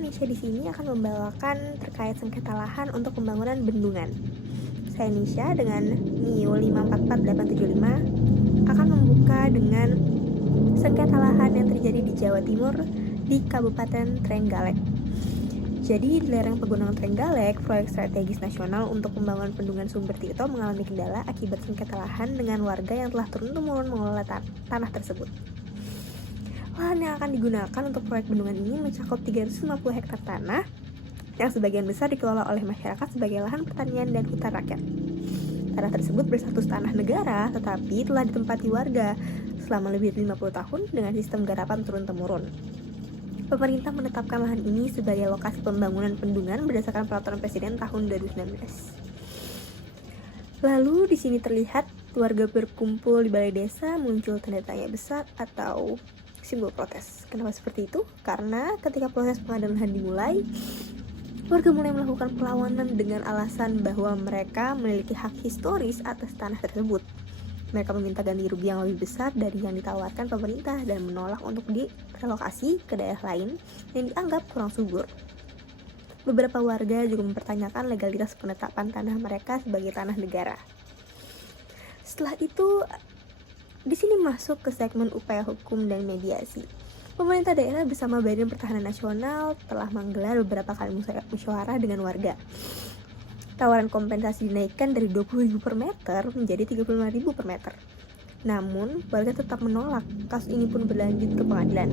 Nisha di sini akan membawakan terkait sengketa lahan untuk pembangunan bendungan. Saya Nisha dengan NIO 544875 akan membuka dengan sengketa lahan yang terjadi di Jawa Timur di Kabupaten Trenggalek. Jadi di lereng Pegunungan Trenggalek, proyek strategis nasional untuk pembangunan bendungan Sumber Tirto mengalami kendala akibat sengketa lahan dengan warga yang telah turun-temurun mengelola tanah tersebut. Lahan yang akan digunakan untuk proyek bendungan ini mencakup 350 hektar tanah yang sebagian besar dikelola oleh masyarakat sebagai lahan pertanian dan hutan rakyat. Tanah tersebut berstatus tanah negara tetapi telah ditempati warga selama lebih dari 50 tahun dengan sistem garapan turun-temurun. Pemerintah menetapkan lahan ini sebagai lokasi pembangunan bendungan berdasarkan peraturan Presiden tahun 2019. Lalu di sini terlihat warga berkumpul di balai desa, muncul tanda tanya besar atau simbol protes. Kenapa seperti itu? Karena ketika proses pengadaan lahan dimulai, warga mulai melakukan perlawanan dengan alasan bahwa mereka memiliki hak historis atas tanah tersebut. Mereka meminta ganti rugi yang lebih besar dari yang ditawarkan pemerintah dan menolak untuk direlokasi ke daerah lain yang dianggap kurang subur. Beberapa warga juga mempertanyakan legalitas penetapan tanah mereka sebagai tanah negara. Setelah itu, di sini masuk ke segmen upaya hukum dan mediasi. Pemerintah daerah bersama Badan Pertahanan Nasional telah menggelar beberapa kali musyawarah dengan warga. Tawaran kompensasi dinaikkan dari 20.000 per meter menjadi 35.000 per meter. Namun, warga tetap menolak. Kasus ini pun berlanjut ke pengadilan.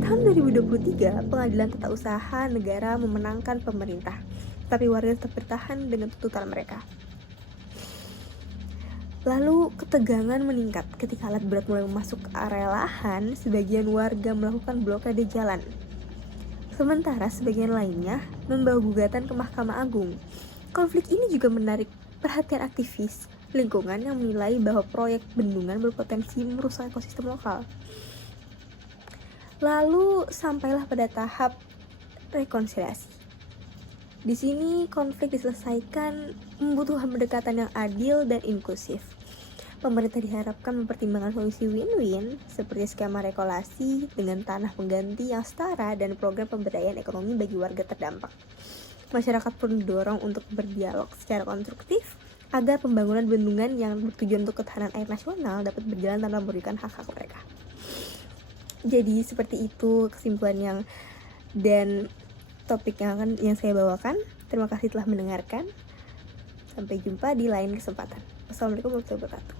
Tahun 2023, pengadilan tata usaha negara memenangkan pemerintah, tapi warga tetap bertahan dengan tuntutan mereka. Lalu ketegangan meningkat ketika alat berat mulai masuk ke area lahan, sebagian warga melakukan blokade jalan. Sementara sebagian lainnya membawa gugatan ke Mahkamah Agung. Konflik ini juga menarik perhatian aktivis lingkungan yang menilai bahwa proyek bendungan berpotensi merusak ekosistem lokal. Lalu sampailah pada tahap rekonsiliasi. Di sini konflik diselesaikan membutuhkan pendekatan yang adil dan inklusif. Pemerintah diharapkan mempertimbangkan solusi win-win seperti skema regulasi dengan tanah pengganti yang setara dan program pemberdayaan ekonomi bagi warga terdampak. Masyarakat pun didorong untuk berdialog secara konstruktif agar pembangunan bendungan yang bertujuan untuk ketahanan air nasional dapat berjalan tanpa merugikan hak-hak mereka. Jadi seperti itu kesimpulan dan topik yang saya bawakan. Terima kasih telah mendengarkan. Sampai jumpa di lain kesempatan. Wassalamualaikum warahmatullahi wabarakatuh.